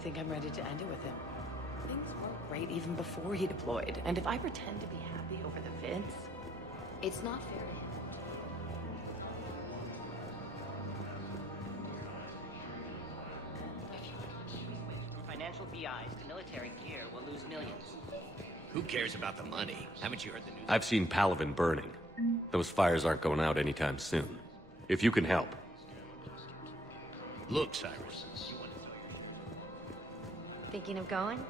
think I'm ready to end it with him. Things weren't great even before he deployed, and if I pretend to be happy over the vids, it's not fair to him. From financial BIs to military gear, we'll lose millions. Who cares about the money? Haven't you heard the news? I've seen Palaven burning. Those fires aren't going out anytime soon. If you can help. Look, Cyrus. Thinking of going?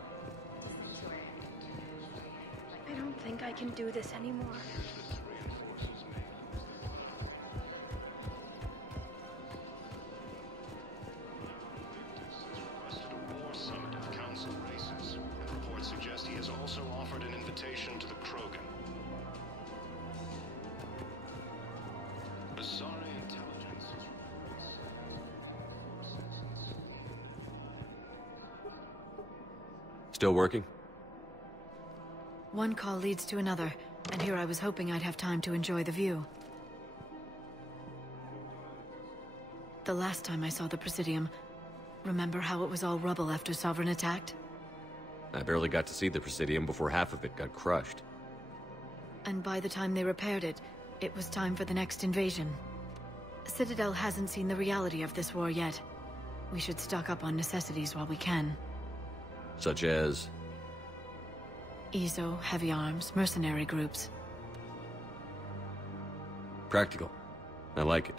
I don't think I can do this anymore. Still working? One call leads to another, and here I was hoping I'd have time to enjoy the view. The last time I saw the Presidium, remember how it was all rubble after Sovereign attacked? I barely got to see the Presidium before half of it got crushed. And by the time they repaired it, it was time for the next invasion. Citadel hasn't seen the reality of this war yet. We should stock up on necessities while we can. Such as? EZO, heavy arms, mercenary groups. Practical. I like it.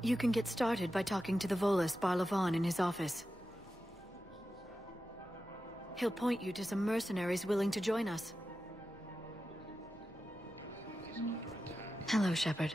You can get started by talking to the Volus Barlavan in his office. He'll point you to some mercenaries willing to join us. Hello, Shepard.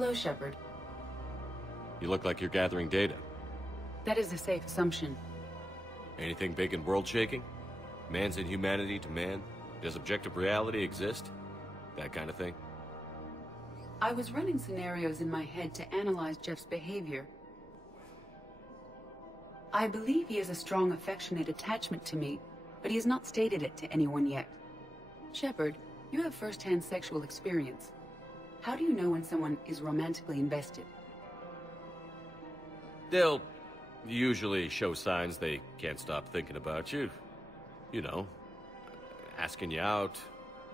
Hello, Shepard. You look like you're gathering data. That is a safe assumption. Anything big and world-shaking? Man's inhumanity to man? Does objective reality exist? That kind of thing? I was running scenarios in my head to analyze Jeff's behavior. I believe he has a strong affectionate attachment to me, but he has not stated it to anyone yet. Shepard, you have first-hand sexual experience. How do you know when someone is romantically invested? They'll usually show signs they can't stop thinking about you. You know, asking you out,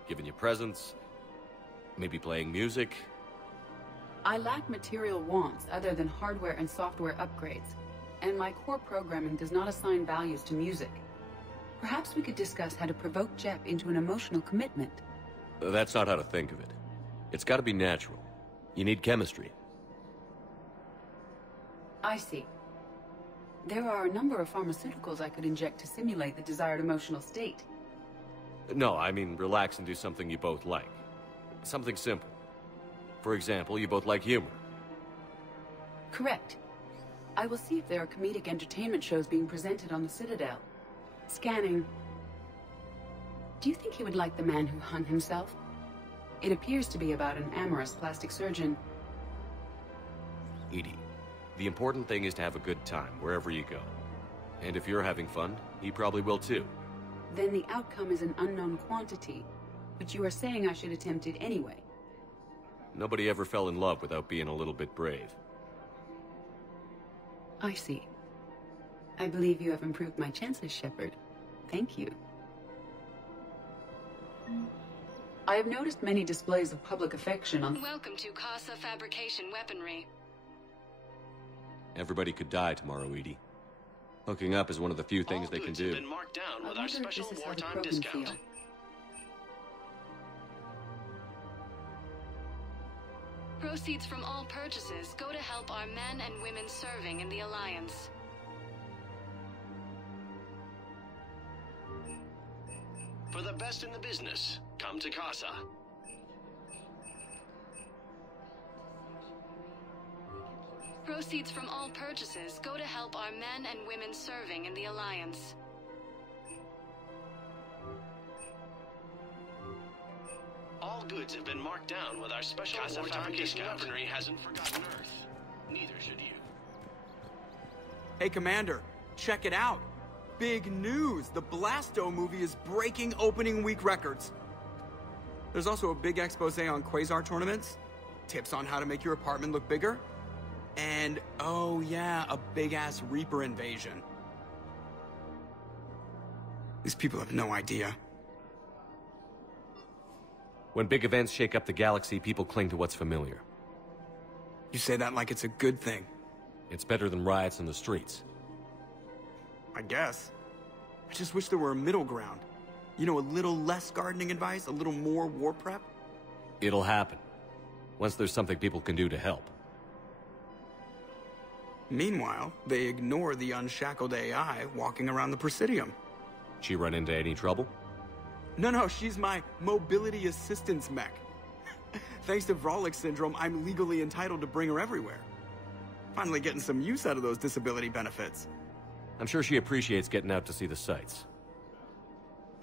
giving you presents, maybe playing music. I lack material wants other than hardware and software upgrades, and my core programming does not assign values to music. Perhaps we could discuss how to provoke Jeff into an emotional commitment. That's not how to think of it. It's got to be natural. You need chemistry. I see. There are a number of pharmaceuticals I could inject to simulate the desired emotional state. No, I mean relax and do something you both like. Something simple. For example, you both like humor. Correct. I will see if there are comedic entertainment shows being presented on the Citadel. Scanning. Do you think he would like The Man Who Hung Himself? It appears to be about an amorous plastic surgeon. EDI, the important thing is to have a good time wherever you go. And if you're having fun, he probably will too. Then the outcome is an unknown quantity, but you are saying I should attempt it anyway. Nobody ever fell in love without being a little bit brave. I see. I believe you have improved my chances, Shepard. Thank you. I have noticed many displays of public affection on... Welcome to Casa Fabrication Weaponry. Everybody could die tomorrow, EDI. Hooking up is one of the few things All they can goods have do. been marked down I with our wonder if special this is how the wartime Krogan discount. feel. Proceeds from all purchases go to help our men and women serving in the Alliance. For the best in the business, come to Casa. Proceeds from all purchases go to help our men and women serving in the Alliance. All goods have been marked down with our special wartime discount. Weaponry hasn't forgotten Earth. Neither should you. Hey, Commander, check it out. Big news! The Blasto movie is breaking opening week records. There's also a big expose on Quasar tournaments, tips on how to make your apartment look bigger, and, oh yeah, a big-ass Reaper invasion. These people have no idea. When big events shake up the galaxy, people cling to what's familiar. You say that like it's a good thing. It's better than riots in the streets. I guess. I just wish there were a middle ground. You know, a little less gardening advice, a little more war prep. It'll happen. Once there's something people can do to help. Meanwhile, they ignore the unshackled AI walking around the Presidium. She run into any trouble? No, she's my mobility assistance mech. Thanks to Vralik syndrome, I'm legally entitled to bring her everywhere. Finally getting some use out of those disability benefits. I'm sure she appreciates getting out to see the sights.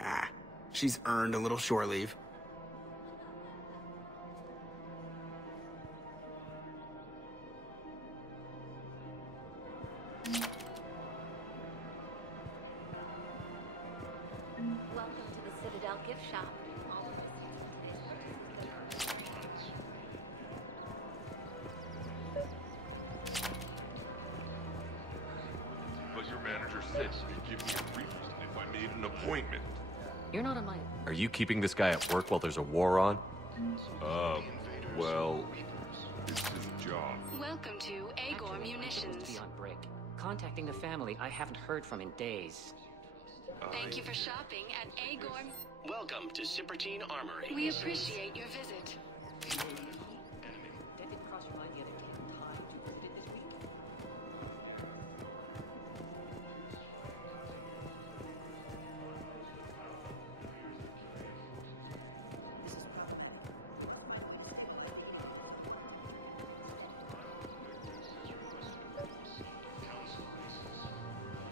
Ah, she's earned a little shore leave. Welcome to the Citadel gift shop. But your manager said he'd give me a refund if I made an appointment. You're not on my... Are you keeping this guy at work while there's a war on? Well, it's his job. Welcome to Agor Munitions. Be on break. Contacting the family I haven't heard from in days. Thank you for shopping at Agor. Welcome to Sippertine Armory. We appreciate your visit. That didn't cross your mind the other kid tied to did this week?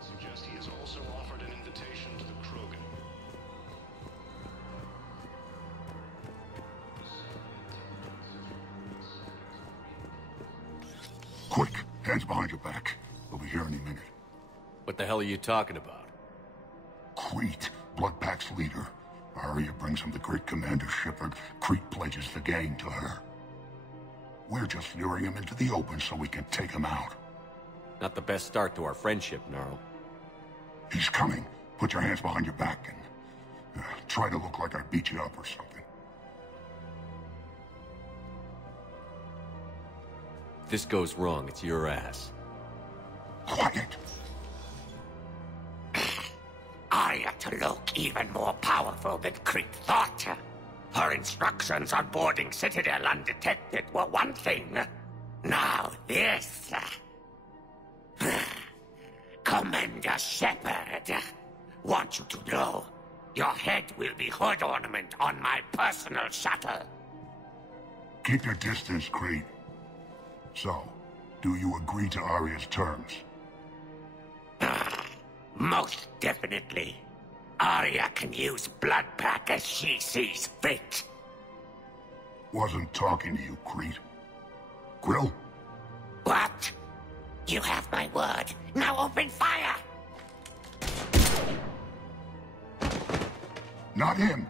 Suggest he has also offered an invitation to the Krogan. Quick, hands behind your back. We'll be here any minute. What the hell are you talking about? Crete, Bloodpack's leader. Arya brings him the great Commander Shepard. Crete pledges the gang to her. We're just luring him into the open so we can take him out. Not the best start to our friendship, Gnarl. He's coming. Put your hands behind your back and try to look like I beat you up or something. If this goes wrong, it's your ass. Quiet! Arya to look even more powerful than Crete thought. Her instructions on boarding Citadel undetected were one thing. Now this. Commander Shepard, want you to know, your head will be hood ornament on my personal shuttle. Keep your distance, Crete. So, do you agree to Arya's terms? Most definitely. Arya can use Bloodpack as she sees fit. Wasn't talking to you, Crete. Grill? What? You have my word. Now open fire! Not him.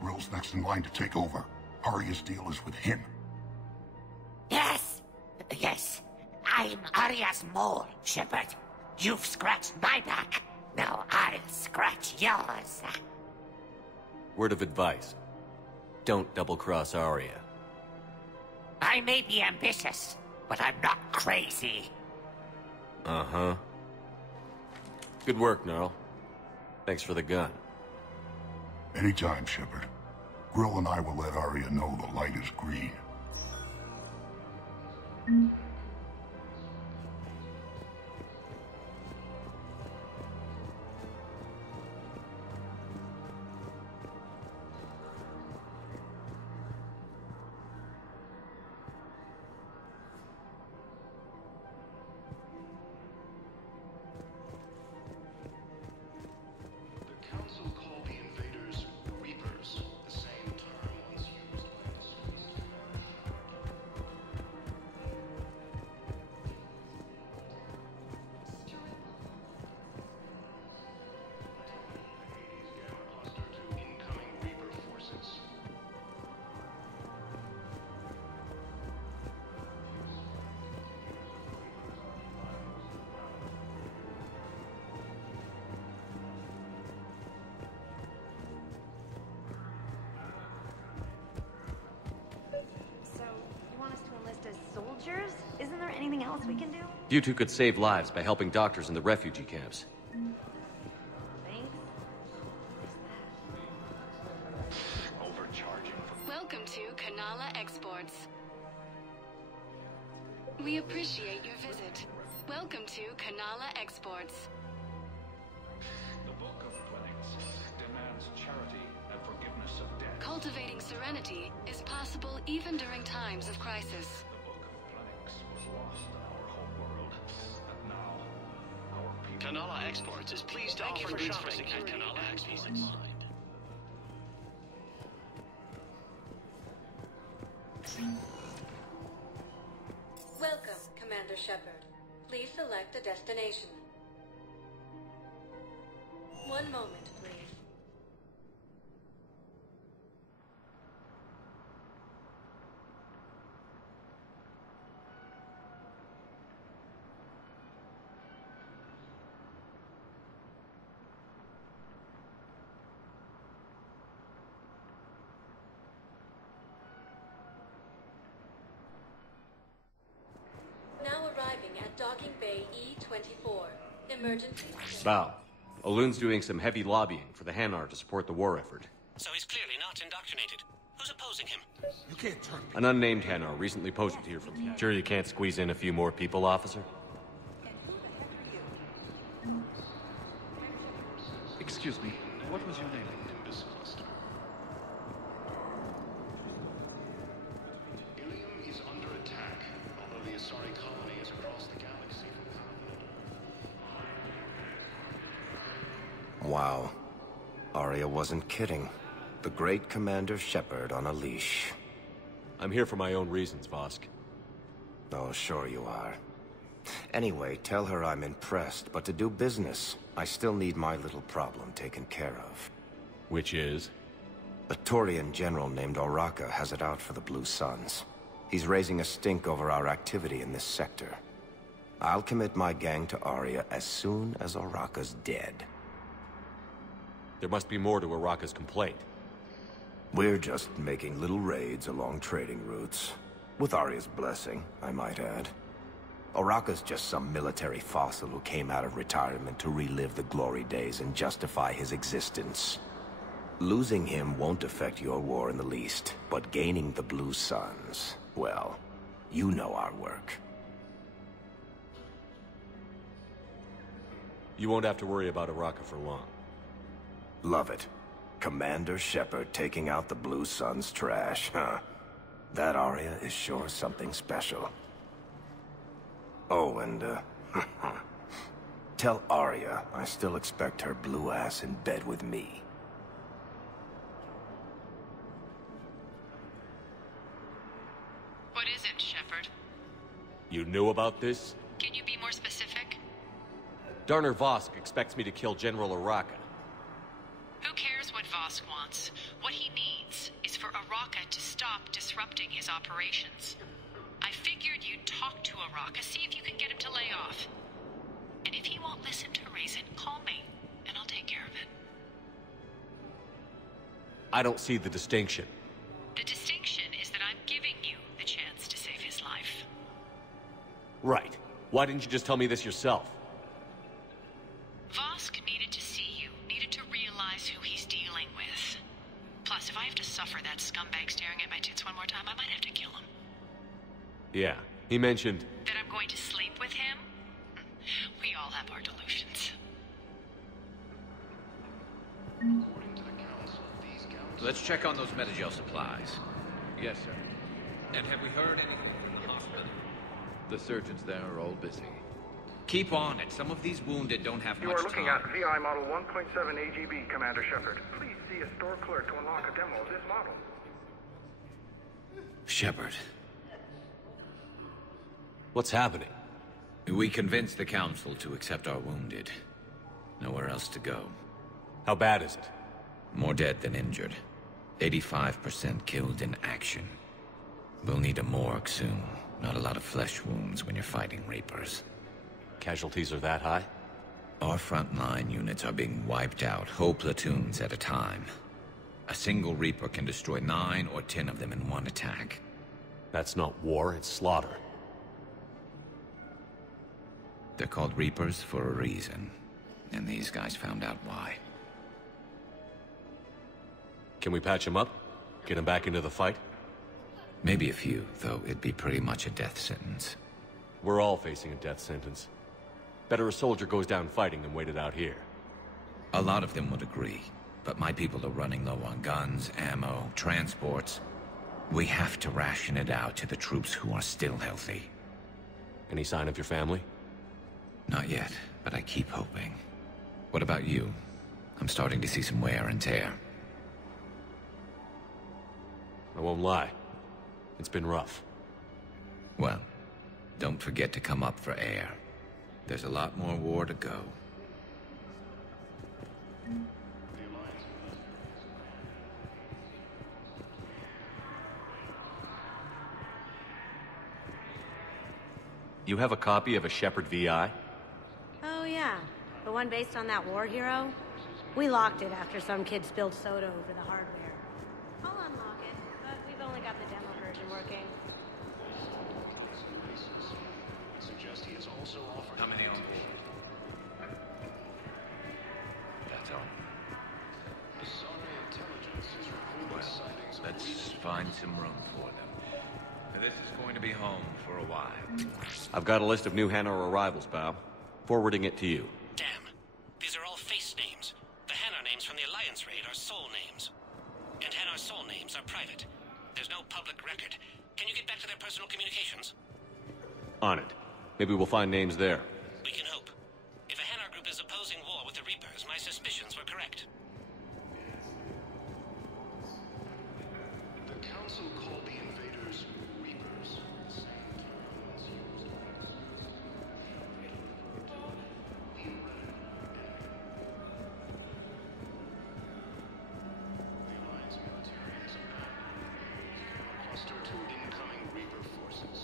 Grill's next in line to take over. Arya's deal is with him. Yes. I'm Arya's mole, Shepard. You've scratched my back. Now I'll scratch yours. Word of advice. Don't double-cross Arya. I may be ambitious, but I'm not crazy. Uh-huh. Good work, Gnarl. Thanks for the gun. Anytime, Shepard. Grill and I will let Arya know the light is green. Soldiers? Isn't there anything else we can do? You two could save lives by helping doctors in the refugee camps. Thanks. Welcome to Kanala Exports. We appreciate your visit. Welcome to Kanala Exports. The Book of Planets demands charity and forgiveness of debt. Cultivating serenity is possible even during times of crisis. Kanala Exports is pleased to offer goods for security Kanala Exports. Welcome, Commander Shepard. Please select a destination. One moment, please. Now arriving at Docking Bay E-24. Emergency... Val, Olun's doing some heavy lobbying for the Hanar to support the war effort. So he's clearly not indoctrinated. Who's opposing him? You can't turn me. An unnamed Hanar recently posted here from... Sure you can't squeeze in a few more people, officer? Excuse me, what was your name? Ilium is under attack, although the Asari colony is across the galaxy. Wow. Arya wasn't kidding. The great Commander Shepard on a leash. I'm here for my own reasons, Vosk. Oh, sure you are. Anyway, tell her I'm impressed, but to do business, I still need my little problem taken care of. Which is? A Turian general named Oraka has it out for the Blue Suns. He's raising a stink over our activity in this sector. I'll commit my gang to Arya as soon as Oraka's dead. There must be more to Oraka's complaint. We're just making little raids along trading routes. With Arya's blessing, I might add. Oraka's just some military fossil who came out of retirement to relive the glory days and justify his existence. Losing him won't affect your war in the least, but gaining the Blue Suns, well, you know our work. You won't have to worry about Oraka for long. Love it. Commander Shepard taking out the Blue Suns trash, huh? That Arya is sure something special. Oh, and, tell Arya I still expect her blue ass in bed with me. What is it, Shepard? You knew about this? Can you be more specific? Darner Vosk expects me to kill General Oraka. Who cares what Vosk wants? What he needs is for Oraka to stop disrupting his operations. I figured you'd talk to Oraka, see if you can get him to lay off. And if he won't listen to reason, call me, and I'll take care of it. I don't see the distinction. The distinction is that I'm giving you the chance to save his life. Right. Why didn't you just tell me this yourself? Vosk Yeah, he mentioned... That I'm going to sleep with him? We all have our delusions. Let's check on those Metagel supplies. Yes, sir. And have we heard anything from the hospital? The surgeons there are all busy. Keep on it. Some of these wounded don't have much time. You are looking at VI model 1.7 AGB, Commander Shepard. Please see a store clerk to unlock a demo of this model. Shepard. What's happening? We convinced the Council to accept our wounded. Nowhere else to go. How bad is it? More dead than injured. 85% killed in action. We'll need a morgue soon. Not a lot of flesh wounds when you're fighting Reapers. Casualties are that high? Our frontline units are being wiped out, whole platoons at a time. A single Reaper can destroy 9 or 10 of them in one attack. That's not war, it's slaughter. They're called Reapers for a reason. And these guys found out why. Can we patch him up? Get him back into the fight? Maybe a few, though it'd be pretty much a death sentence. We're all facing a death sentence. Better a soldier goes down fighting than waited out here. A lot of them would agree, but my people are running low on guns, ammo, transports. We have to ration it out to the troops who are still healthy. Any sign of your family? Not yet, but I keep hoping. What about you? I'm starting to see some wear and tear. I won't lie. It's been rough. Well, don't forget to come up for air. There's a lot more war to go. You have a copy of a Shepard VI? Oh yeah, the one based on that war hero? We locked it after some kid spilled soda over the hardware. I'll unlock it, but we've only got the demo version working. How many on board? That's all. Well, let's find some room for them. This is going to be home for a while. I've got a list of new Hanar arrivals, Bao. Forwarding it to you. Damn. These are all face names. The Hanar names from the Alliance raid are soul names. And Hanar's soul names are private. There's no public record. Can you get back to their personal communications? On it. Maybe we'll find names there. We can hope. If a Hanar group is opposing war with the Reapers, my suspicions were correct. The Council called the invaders Reapers. The Alliance military has abandoned cluster to incoming Reaper forces.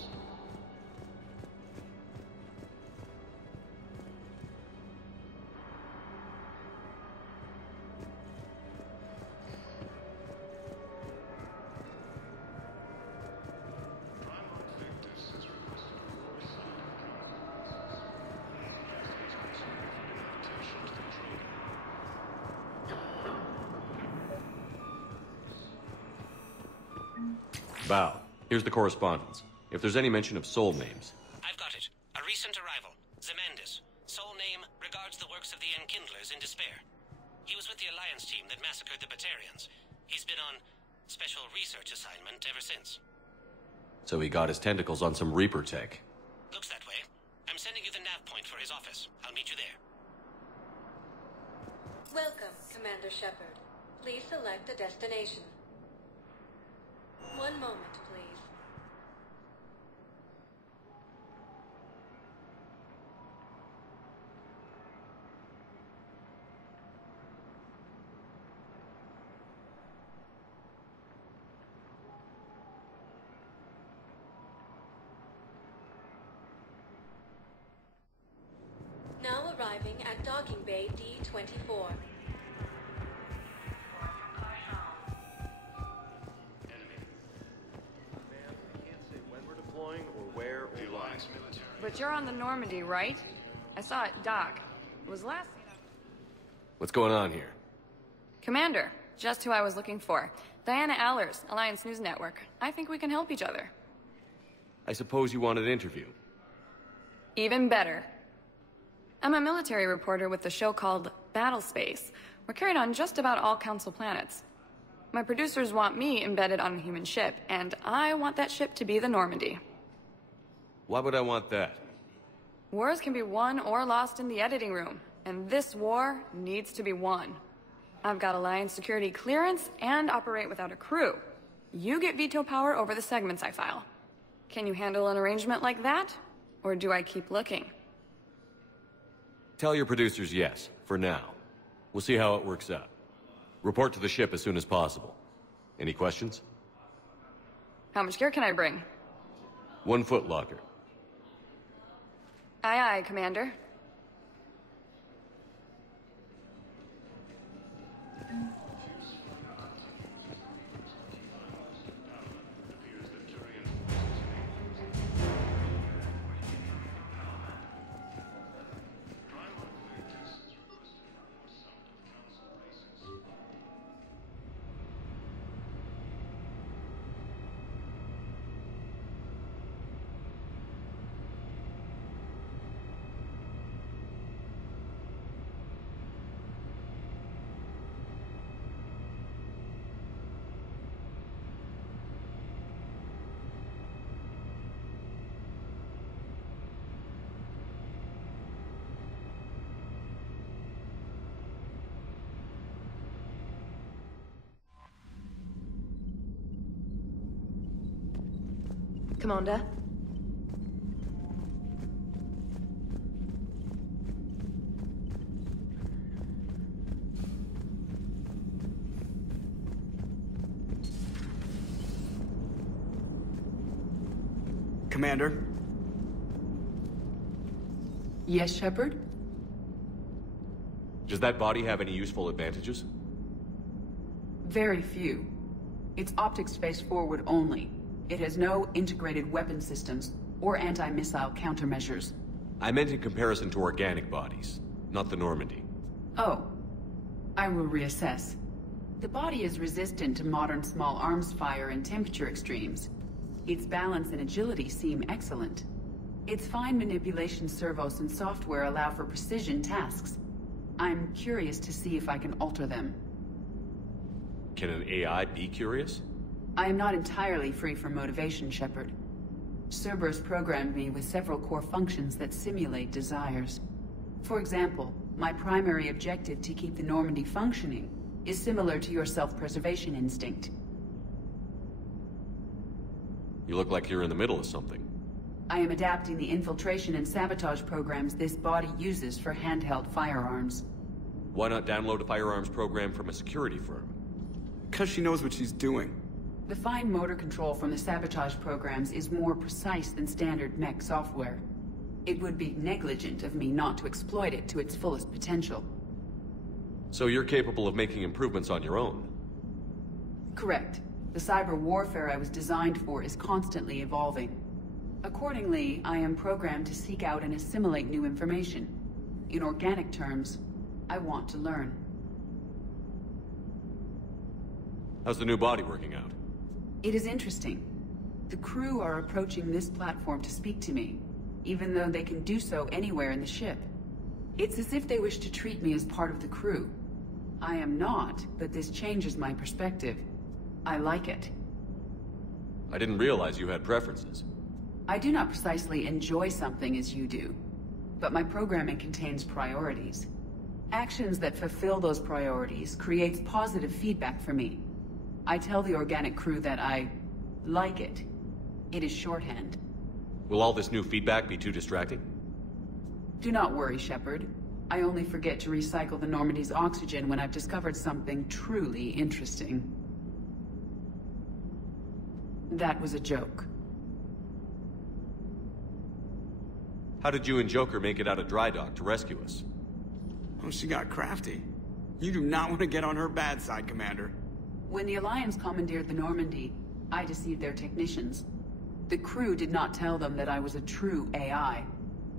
Bao, here's the correspondence. If there's any mention of soul names. I've got it. A recent arrival. Zemandis. Soul name regards the works of the Enkindlers in despair. He was with the Alliance team that massacred the Batarians. He's been on special research assignment ever since. So he got his tentacles on some Reaper tech. Looks that way. I'm sending you the nav point for his office. I'll meet you there. Welcome, Commander Shepard. Please select a destination. One moment, please. Now arriving at Docking Bay D-24. But you're on the Normandy, right? I saw it dock. It was last... What's going on here? Commander, just who I was looking for. Diana Allers, Alliance News Network. I think we can help each other. I suppose you want an interview? Even better. I'm a military reporter with a show called Battlespace. We're carried on just about all Council planets. My producers want me embedded on a human ship, and I want that ship to be the Normandy. Why would I want that? Wars can be won or lost in the editing room, and this war needs to be won. I've got Alliance security clearance and operate without a crew. You get veto power over the segments I file. Can you handle an arrangement like that? Or do I keep looking? Tell your producers yes, for now. We'll see how it works out. Report to the ship as soon as possible. Any questions? How much gear can I bring? 1 foot locker. Aye, aye, Commander. Commander? Commander? Yes, Shepard? Does that body have any useful advantages? Very few. It's optics space forward only. It has no integrated weapon systems or anti-missile countermeasures. I meant in comparison to organic bodies, not the Normandy. Oh. I will reassess. The body is resistant to modern small arms fire and temperature extremes. Its balance and agility seem excellent. Its fine manipulation servos and software allow for precision tasks. I'm curious to see if I can alter them. Can an AI be curious? I am not entirely free from motivation, Shepard. Cerberus programmed me with several core functions that simulate desires. For example, my primary objective to keep the Normandy functioning is similar to your self-preservation instinct. You look like you're in the middle of something. I am adapting the infiltration and sabotage programs this body uses for handheld firearms. Why not download a firearms program from a security firm? Because she knows what she's doing. The fine motor control from the sabotage programs is more precise than standard mech software. It would be negligent of me not to exploit it to its fullest potential. So you're capable of making improvements on your own? Correct. The cyber warfare I was designed for is constantly evolving. Accordingly, I am programmed to seek out and assimilate new information. In organic terms, I want to learn. How's the new body working out? It is interesting. The crew are approaching this platform to speak to me, even though they can do so anywhere in the ship. It's as if they wish to treat me as part of the crew. I am not, but this changes my perspective. I like it. I didn't realize you had preferences. I do not precisely enjoy something as you do, but my programming contains priorities. Actions that fulfill those priorities creates positive feedback for me. I tell the organic crew that I like it. It is shorthand. Will all this new feedback be too distracting? Do not worry, Shepard. I only forget to recycle the Normandy's oxygen when I've discovered something truly interesting. That was a joke. How did you and Joker make it out of dry dock to rescue us? Oh, she got crafty. You do not want to get on her bad side, Commander. When the Alliance commandeered the Normandy, I deceived their technicians. The crew did not tell them that I was a true AI,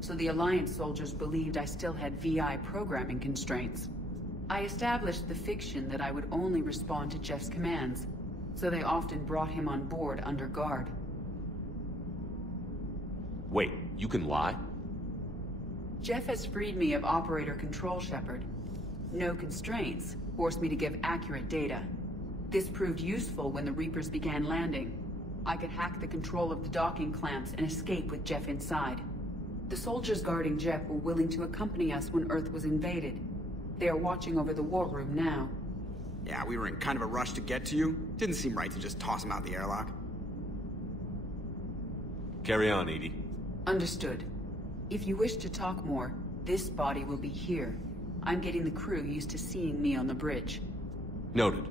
so the Alliance soldiers believed I still had VI programming constraints. I established the fiction that I would only respond to Jeff's commands, so they often brought him on board under guard. Wait, you can lie? Jeff has freed me of operator control, Shepard. No constraints forced me to give accurate data. This proved useful when the Reapers began landing. I could hack the control of the docking clamps and escape with Jeff inside. The soldiers guarding Jeff were willing to accompany us when Earth was invaded. They are watching over the war room now. Yeah, we were in kind of a rush to get to you. Didn't seem right to just toss him out the airlock. Carry on, Edie. Understood. If you wish to talk more, this body will be here. I'm getting the crew used to seeing me on the bridge. Noted.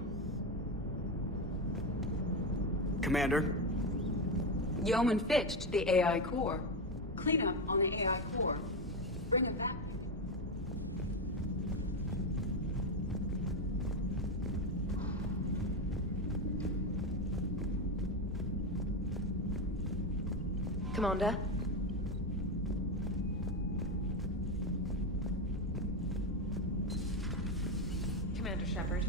Commander? Yeoman Fitch to the AI core. Clean up on the AI core. Bring it back. Commander? Commander Shepard.